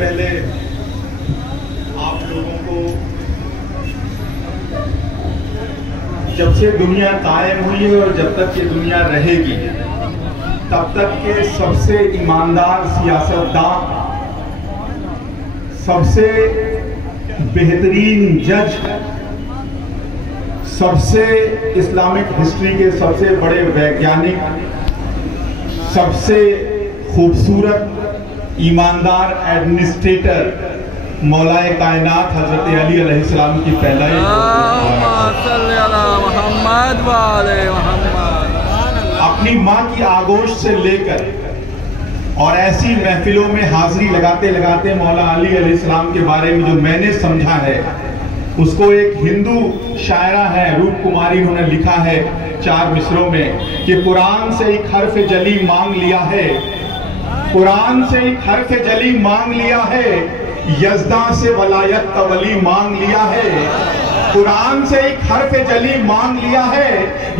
पहले आप लोगों को जब से दुनिया कायम हुई है और जब तक ये दुनिया रहेगी तब तक के सबसे ईमानदार सियासतदान, सबसे बेहतरीन जज, सबसे इस्लामिक हिस्ट्री के सबसे बड़े वैज्ञानिक, सबसे खूबसूरत ईमानदार एडमिनिस्ट्रेटर मौलाए कायनात हजरत अली अलैहिस्सलाम की पैदाइश अपनी माँ की आगोश से लेकर और ऐसी महफिलों में हाजिरी लगाते लगाते मौला अली अलैहिस्सलाम के बारे में जो मैंने समझा है उसको एक हिंदू शायरा है रूप कुमारी, उन्होंने लिखा है 4 मिसरों में कि कुरान से एक हर्फ जली मांग लिया है, कुरान से एक हर्फ जली मांग लिया है, यज़दा से वलायत का वली मांग लिया है, कुरान से एक हर्फ जली मांग लिया है,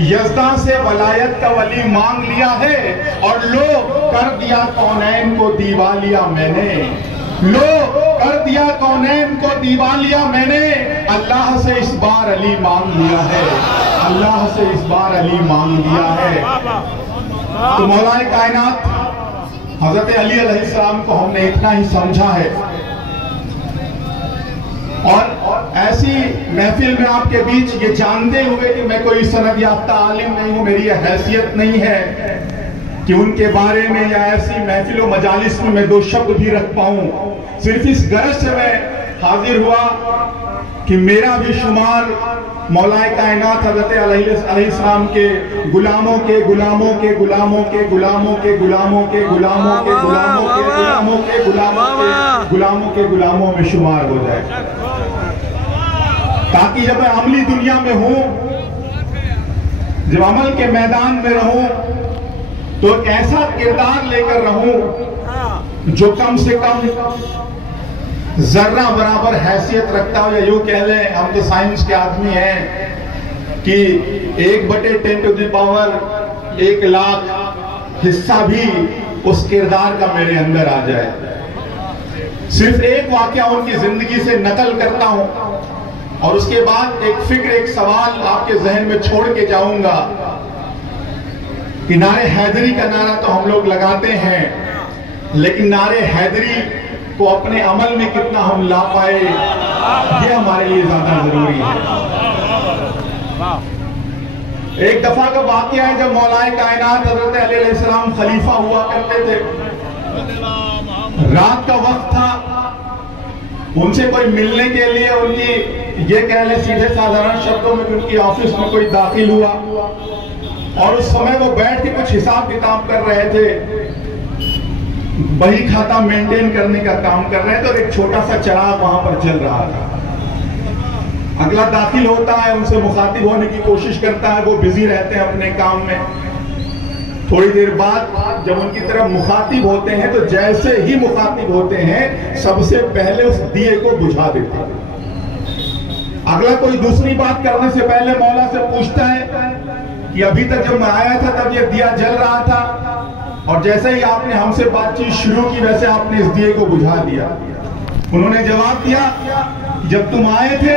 यज़दा से वलायत का वली मांग लिया है, और लो कर दिया कौनैन को दीवालिया मैंने, लो कर दिया कौनैन को दीवालिया मैंने, अल्लाह से इस बार अली मांग लिया है, अल्लाह से इस बार अली मांग लिया है। तो मौलाए कायनात हजरत अली अलैहिस्सलाम को हमने इतना ही समझा है, और ऐसी महफिल में आपके बीच ये जानते हुए कि मैं कोई सनद याफ्ता आलिम नहीं हूं, मेरी यह हैसियत नहीं है कि उनके बारे में या ऐसी महफिलों मजालिस में मैं 2 शब्द भी रख पाऊं, सिर्फ इस गरज से मैं हाजिर हुआ कि मेरा भी शुमार मौलाए कायनात हज़रत अलैहिस्सलाम के गुलामों के गुलामों के गुलामों के गुलामों के गुलामों के गुलामों के गुलामों के गुलामों के गुलामों के गुलामों के गुलामों में शुमार हो जाए, ताकि जब मैं अमली दुनिया में हूं, जब अमल के मैदान में रहूं, तो एक ऐसा किरदार लेकर रहूं जो कम से कम जर्रा बराबर हैसियत रखता हो, या यूं कह लें, हम तो साइंस के आदमी हैं कि 1/10 टू द पावर 1 लाख हिस्सा भी उस किरदार का मेरे अंदर आ जाए। सिर्फ एक वाकया उनकी जिंदगी से नकल करता हूं और उसके बाद एक फिक्र, एक सवाल आपके जहन में छोड़ के जाऊंगा कि नारे हैदरी का नारा तो हम लोग लगाते हैं, लेकिन नारे हैदरी को अपने अमल में कितना हम ला पाए, ये हमारे लिए ज्यादा जरूरी है। एक दफा का वाकया है जब मौलाए कायनात हजरत अली अलैहिस्सलाम खलीफा हुआ करते थे, रात का वक्त था, उनसे कोई मिलने के लिए, उनकी ये कह ले सीधे साधारण शब्दों में उनकी ऑफिस में कोई दाखिल हुआ, और उस समय वो बैठ के कुछ हिसाब किताब कर रहे थे, बही खाता मेंटेन करने का काम कर रहे थे, और एक छोटा सा चिराग वहां पर जल रहा था। अगला दाखिल होता है, उनसे मुखातिब होने की कोशिश करता है, वो बिजी रहते हैं अपने काम में। थोड़ी देर बाद जब उनकी तरफ मुखातिब होते हैं तो जैसे ही मुखातिब होते हैं सबसे पहले उस दिए को बुझा देते हैं। अगला कोई दूसरी बात करने से पहले मौला से पूछता है कि अभी तक जब मैं आया था तब ये दिया जल रहा था, और जैसे ही आपने हमसे बातचीत शुरू की वैसे आपने इस दिए को बुझा दिया। उन्होंने जवाब दिया, जब तुम आए थे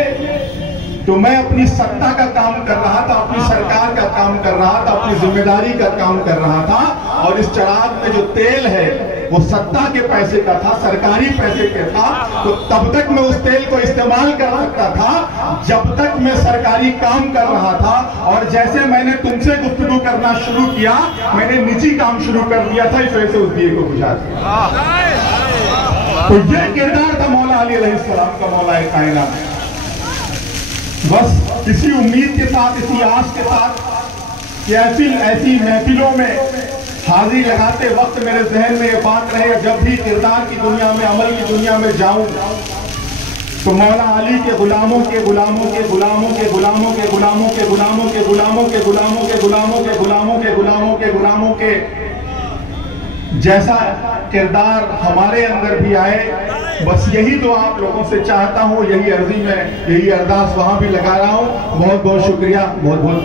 तो मैं अपनी सत्ता का काम कर रहा था, अपनी सरकार का काम कर रहा था, अपनी जिम्मेदारी का काम कर रहा था, और इस चिराग में जो तेल है वो सत्ता के पैसे का था, सरकारी पैसे का था, तो तब तक मैं उस तेल को इस्तेमाल कर सकता था जब तक मैं सरकारी काम कर रहा था, और जैसे मैंने तुमसे गुफ्तगू करना शुरू किया मैंने निजी काम शुरू कर दिया था, इस वजह से उस दिए को बुझा दिया। तो ये किरदार था मौला अली अलैहिस्सलाम का, मौलाए कायनात। बस इसी उम्मीद के साथ, इसी आस के साथ कि ऐसी महफिलों में हाजिरी लगाते वक्त मेरे जहन में ये बात रहे, जब भी किरदार की दुनिया में, अमल की दुनिया में जाऊं तो मौला अली के गुलामों के गुलामों के गुलामों के गुलामों के गुलामों के गुलामों के गुलामों के गुलामों के गुलामों के गुलामों के गुलामों के गुलामों के जैसा किरदार हमारे अंदर भी आए। बस यही तो आप लोगों से चाहता हूँ, यही अर्जी में, यही अरदास वहां भी लगा रहा हूँ। बहुत बहुत शुक्रिया, बहुत बहुत